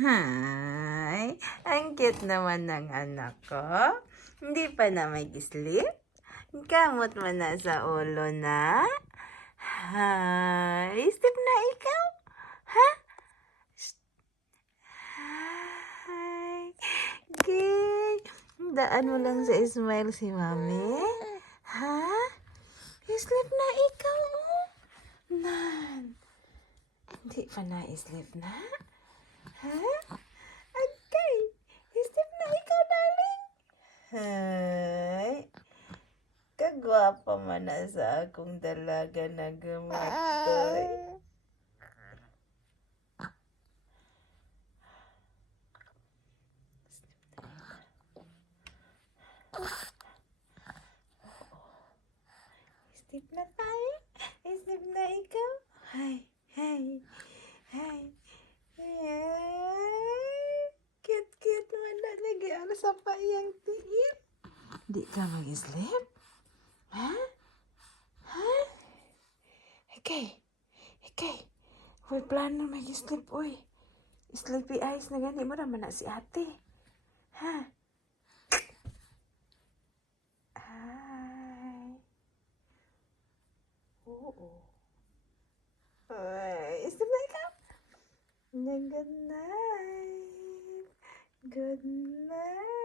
Hi! Ang cute naman ng anak ko. Hindi pa na mag-sleep? Kamot mo na sa ulo na? Hi! Sleep na ikaw? Ha? Hi! Okay. Daan mo lang sa smile si mami? Ha? Sleep na ikaw? Nan! Hindi pa na-sleep na? Ha? Okay. Sleep na ikaw, darling. Hi. Kagwapa man na sa akong dalaga na gumatoy. Sleep na tayo. Sleep na ikaw. Hi. Hi. Hi. Cute man na lagi. Ano sa payang tiip? Di ka mag-sleep? Ha? Ha? Okay. Uy, plano mag-sleep, uy. Sleepy eyes na gani mo naman na si ate. Ha? Hi. Oo. Ay, sleep na ikaw? Good night. Good night.